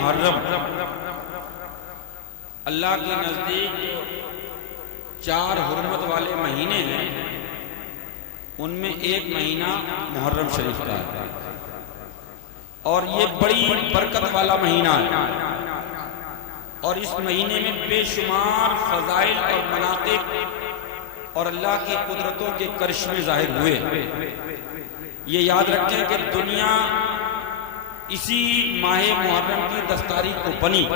محرم اللہ کے نزدیک جو 4 حرمت والے مہینے ہیں ان میں ایک مہینہ محرم شریف کا ہے، اور یہ بڑی برکت والا مہینہ ہے، اور اس مہینے میں بے شمار فضائل اور مناقب اور اللہ کی قدرتوں کے کرشمے ظاہر ہوئے۔ یہ یاد رکھیں کہ دنیا اسی ماہ محرم کی 10 تاریخ کو بنی،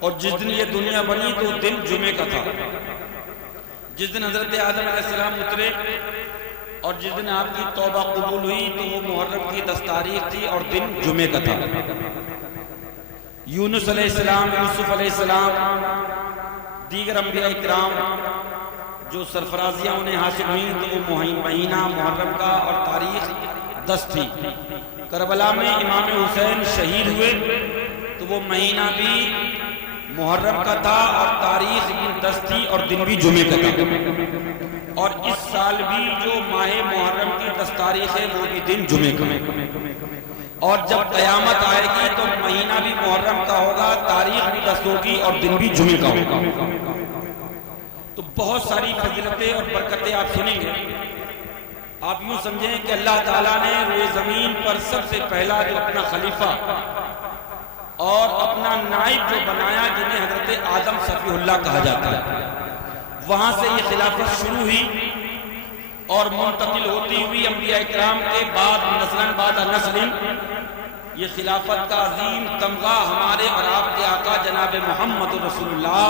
اور جس دن یہ دنیا بنی تو دن جمعے کا تھا۔ جس دن حضرت آدم علیہ السلام اترے اور جس دن آپ کی توبہ قبول ہوئی تو وہ محرم کی 10 تاریخ تھی اور دن جمعے کا تھا۔ یونس علیہ السلام، یوسف علیہ السلام، دیگر انبیاء اکرام جو سرفرازیاں انہیں حاصل ہوئیں تو وہ مہینہ محرم کا اور تاریخ 10 تھی۔ کربلا میں امام حسین شہید ہوئے تو وہ مہینہ بھی محرم کا تھا اور تاریخ بھی 10 تھی اور دن بھی جمعے کا تھا، اور اس سال بھی جو ماہ محرم کی 10 تاریخ ہے وہ بھی دن جمعے کا ہے، اور جب قیامت آئے گی تو مہینہ بھی محرم کا ہوگا، تاریخ بھی 10 ہوگی اور دن بھی جمعے کا ہوگا۔ تو بہت ساری فضیلتیں اور برکتیں آپ سنیں گے۔ آپ یوں سمجھیں کہ اللہ تعالیٰ نے روئے زمین پر سب سے پہلا جو اپنا خلیفہ اور اپنا نائب جو بنایا، جنہیں حضرت آدم صفی اللہ کہا جاتا ہے، وہاں سے یہ خلافت شروع ہوئی اور منتقل ہوتی ہوئی انبیاء اکرام کے بعد نسلاً بعد نسل یہ خلافت کا عظیم تمغہ ہمارے اور آپ کے آقا جناب محمد رسول اللہ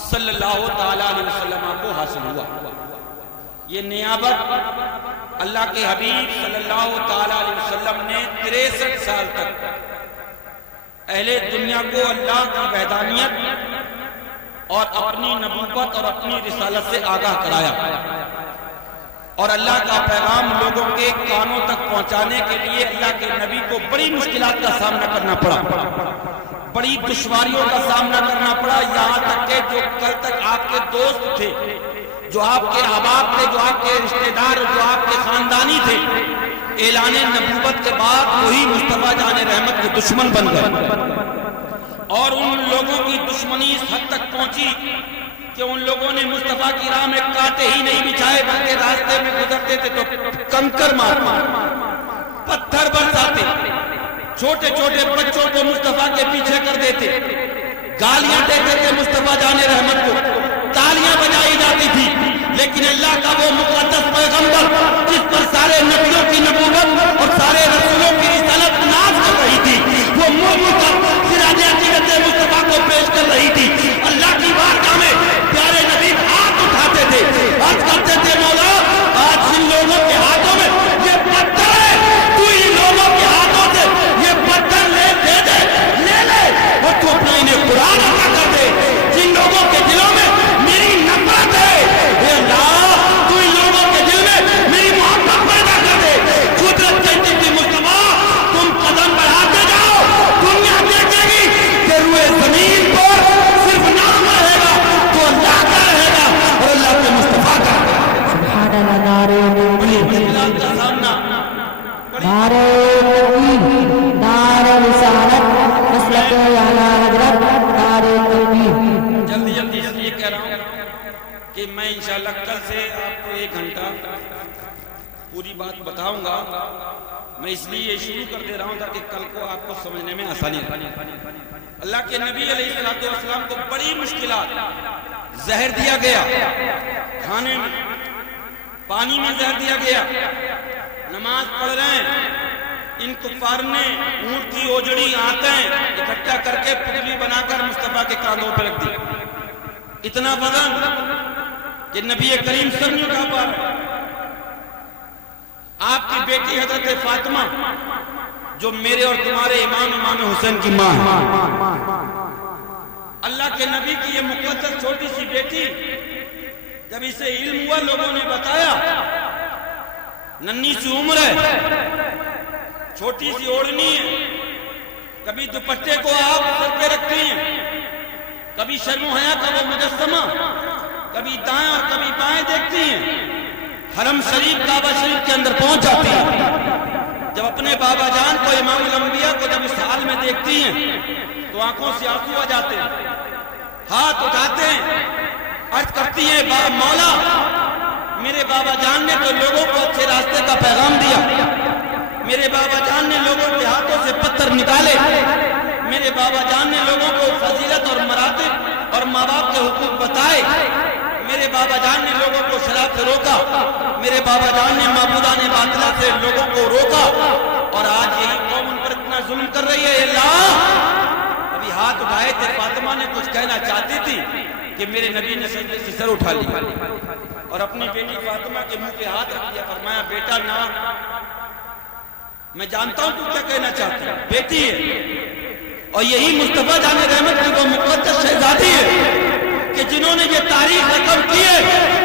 صلی اللہ تعالیٰ علیہ وسلم کو حاصل ہوا۔ یہ نیابت اللہ کے حبیب صلی اللہ تعالیٰ علیہ وسلم نے 63 سال تک اہل دنیا کو اللہ کی وحدانیت اور اپنی نبوت اور اپنی رسالت سے آگاہ کرایا، اور اللہ کا پیغام لوگوں کے کانوں تک پہنچانے کے لیے اللہ کے نبی کو بڑی مشکلات کا سامنا کرنا پڑا، بڑی دشواریوں کا سامنا کرنا پڑا، یہاں تک کہ جو کل تک آپ کے دوست تھے، جو آپ کے احباب تھے، جو آپ کے رشتہ دار، جو آپ کے خاندانی تھے، اعلان نبوت کے بعد وہی مصطفیٰ جان رحمت کے دشمن بن گئے، اور ان لوگوں کی دشمنی اس حد تک پہنچی کہ ان لوگوں نے مصطفیٰ کی راہ میں کانٹے ہی نہیں بچھائے، بلکہ راستے میں گزرتے تھے تو کنکر مار پتھر برساتے، چھوٹے چھوٹے بچوں کو مصطفیٰ کے پیچھے کر دیتے، گالیاں دیتے تھے مصطفیٰ جان رحمت کو، تالیاں بجائی جاتی تھی، لیکن اللہ کا وہ مقدس پیغمبر جس پر سارے نبیوں کی نبوت اور سارے رسولوں کی رسالت ناز کر رہی تھی، وہ منہ کر سراج عقیدت مصطفیٰ کو پیش کر رہی تھی، اللہ کی بارگاہ میں پیارے نبی ہاتھ اٹھاتے تھے، عرض کرتے تھے مولا آج جن لوگوں کے ہاتھوں میں یہ پتھر ہے، تو ان لوگوں کے ہاتھوں سے یہ پتھر لے دے دے، لے لے، اور تو اپنا انہیں قرآن عطا کر دے، جن لوگوں کے دلوں میں میری نفرت ہے، اے اللہ تو ان لوگوں کے دل میں میری محبت پیدا کر دے۔ قدرت کہتی تھی مصطفیٰ تم قدم بڑھاتے جاؤ، دنیا دیکھے گی کہ روئے زمین پر صرف نام رہے گا تو اللہ کا رہے گا اور اللہ کے مصطفیٰ کا۔ سبحان اللہ، نعرہ مشکلات کا سامنا، نعرہ تکبیر، نعرہ رسالت، مسلک اعلیٰ حضرت، نعرہ تکبیر۔ جلدی جلدی اس لیے کہہ رہا ہوں کہ میں انشاءاللہ کل سے آپ کو 1 گھنٹہ پوری بات بتاؤں گا، میں اس لیے شروع کر دے رہا ہوں تاکہ کل کو آپ کو سمجھنے میں آسانی ہو۔ اللہ کے نبی علیہ السلام کو بڑی مشکلات، زہر دیا گیا کھانے میں، پانی میں زہر دیا گیا، نماز پڑھ رہے ہیں، ان کفار نے اونٹ کی اوجڑی آنتیں اکٹھا کر کے پتلی بنا کر مصطفیٰ کے کاندھوں پہ رکھ دی، اتنا وزن کہ نبی کریم سر نہیں اٹھا پا رہے۔ آپ کی بیٹی حضرت فاطمہ جو میرے اور تمہارے امام حسین کی ماں ہے، اللہ کے نبی کی یہ مقدس چھوٹی سی بیٹی، جب اسے علم ہوا لوگوں نے بتایا، ننھی سی عمر ہے، چھوٹی سی اوڑھنی ہے، کبھی دوپٹے کو آپ سر پہ رکھتی ہیں، کبھی شرم و حیا کا وہ مجسمہ، کبھی دائیں اور کبھی بائیں دیکھتی ہیں، حرم شریف کعبہ شریف کے اندر پہنچ جاتی ہیں، जब अपने बाबा जान को, इमाम अल-अंबिया को जब इस हाल में देखती हैं तो आंखों से आंसू आ जाते हैं, हाथ उठाते हैं, अर्ज करती हैं मौला मेरे बाबा जान ने तो लोगों को अच्छे रास्ते का पैगाम दिया, मेरे बाबा जान ने लोगों के हाथों से पत्थर निकाले, मेरे बाबा जान ने लोगों को फजीलत और मरातिब और माँ बाप के हुकूक बताए, मेरे बाबा जान ने लोगों को शराब से रोका, मेरे बाबा जान ने माबूदाने बातिला से लोगों को रोका, और आज यही कौम उन पर इतना जुल्म कर रही है। अल्लाह अभी हाथ उठाए थे, फातिमा ने कुछ कहना चाहती थी कि मेरे नबी ने सजदे से सर उठा लिया और अपनी बेटी फातिमा के मुंह पे हाथ रख दिया, फरमाया बेटा ना, मैं जानता हूं तू क्या कहना चाहती है, बेटी है। और यही मुस्तफा जान रहमत की वो मुक़द्दस शहजादी है कि जिन्होंने ये तारीख रकम की है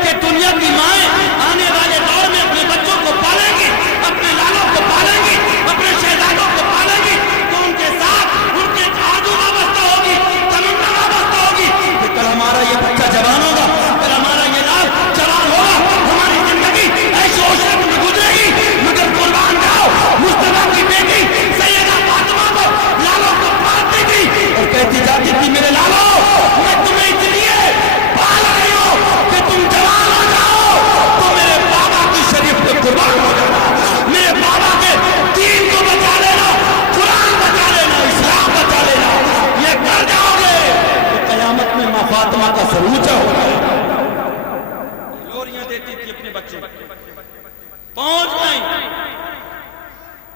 कि दुनिया की माएं आने वाले दौर में अपने बच्चों को पालेंगी, अपने लालों को पालेंगी, अपने शहजादों को पालेंगी, तो उनके साथ उनके आरज़ू वाबस्ता होगी, तमन्ना वाबस्ता होगी कि कल हमारा ये बच्चा जवान होगा, कल हमारा ये लाल जवान होगा, हमारी जिंदगी ऐसे औसत में गुजरेगी। मगर कुर्बान जाओ, मुस्तफा की बेटी सैयदा फातिमा को लालों को पालती थी और कहती जाती थी मेरे लालो मैं तुम्हें इसलिए पाल रही हूं कि तुम जवान हो जाओ तो मेरे बाबा की शरीफ पे कुर्बान हो जाना, मेरे बाबा के दीन को बचा लेना, कुरान बचा लेना, इस्लाम बचा लेना, ये कर जाओगे तो कयामत में मां फातिमा का सर ऊंचा होगा। लोरियां देती थी अपने बच्चों को, पहुंच गई।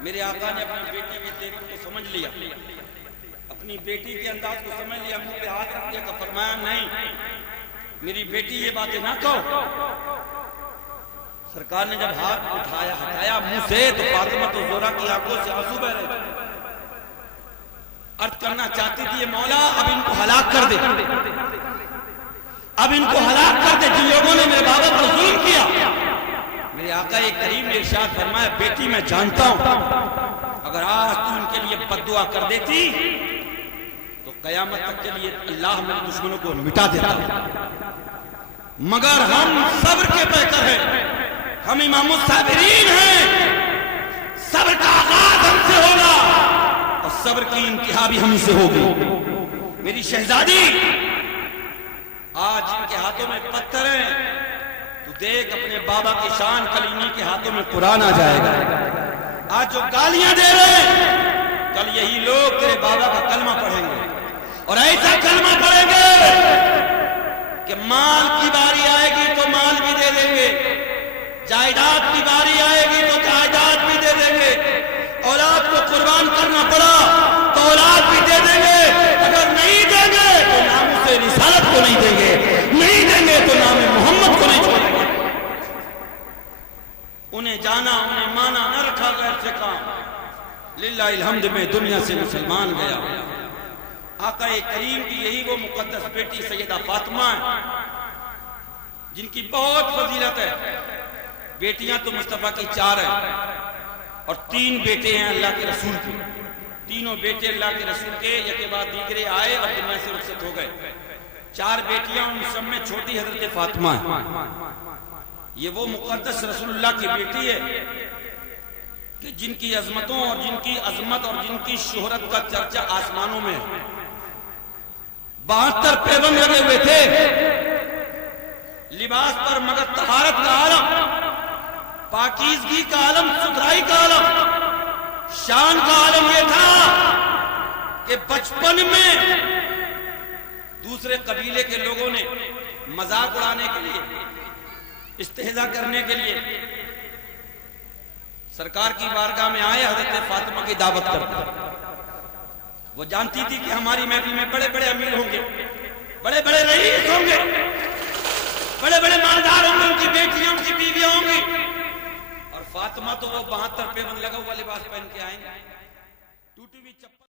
मेरे आका ने अपनी बेटी की देख को समझ लिया, अपनी बेटी के अंदाज को समझ लिया, मुंह पे हाथ रख दिया, फरमाया नहीं मेरी बेटी ये बातें ना कहो। सरकार ने जब हाथ उठाया हटाया मुंह से तो फातिमा तो जोरा की आंखों से आंसू बह रहे थे, अर्ज करना चाहती थी ये मौला अब इनको हलाक कर दे, अब इनको हलाक कर दे जिन लोगों ने मेरे बाबा पर जुल्म किया। मेरे आका एक करीम ने इरशाद फरमाया बेटी मैं जानता हूं अगर आज तू इनके लिए बद्दुआ कर देती तो कयामत तक के लिए अल्लाह मेरे दुश्मनों को मिटा देता, मगर हम सब्र के बेहतर हैं, हम इमामुस साबिरीन हैं, सब्र का आगाज हमसे होगा और सब्र की इंतहा भी हमसे होगी। मेरी शहजादी आज इनके हाथों में पत्थर है, तू देख अपने बाबा की शान कल इन्हीं के हाथों में कुरान आ जाएगा। आज जो गालियां दे रहे हैं कल यही लोग तेरे बाबा का कलमा पढ़ेंगे और ऐसा कलमा पढ़ेंगे कि माल की बारी आएगी तो माल भी दे देंगे, जायदाद की बारी आएगी तो जायदाद भी दे देंगे, औलाद को कुर्बान करना पड़ा तो औलाद भी दे देंगे, अगर नहीं देंगे तो नाम से रिसालत को नहीं देंगे, नहीं देंगे तो नाम मोहम्मद को नहीं छोड़ेंगे। उन्हें जाना उन्हें माना न रखा गैर से काम, लिल्लाहिल हम्द में दुनिया से मुसलमान गया। आका करीम की यही वो मुकद्दस बेटी सैयदा फातिमा है जिनकी बहुत फजीलत है। बेटियां तो मुस्तफा की 4 है और 3 बेटे हैं अल्लाह के रसूल के, तीनों बेटे अल्लाह के रसूल के एक के बाद दीगरे आए और दुनिया से रुखसत हो गए। 4 बेटियां उन सब में छोटी हजरत फातिमा है। ये वो मुकद्दस रसूलुल्लाह की बेटी है कि जिनकी अजमतों और जिनकी अजमत और जिनकी शोहरत का चर्चा आसमानों में है। 72 पैबंद लगे हुए थे लिबास पर, मगर तहारत का आलम, पाकीज़गी का आलम, सुथराई का आलम, शान का आलम यह था कि बचपन में दूसरे कबीले के लोगों ने मजाक उड़ाने के लिए, इस्तेहजा करने के लिए सरकार की बारगाह में आए, हजरत फातिमा की दावत करते। वो जानती थी कि हमारी महफिल में बड़े बड़े अमीर होंगे, बड़े बड़े रईस होंगे, बड़े बड़े मालदार होंगे, उनकी बेटियां उनकी बीवियां होंगी, और फातिमा तो वो 72 पैबंद लगा हुआ लिबास पहन के आएंगे, टूटी हुई चप्पल।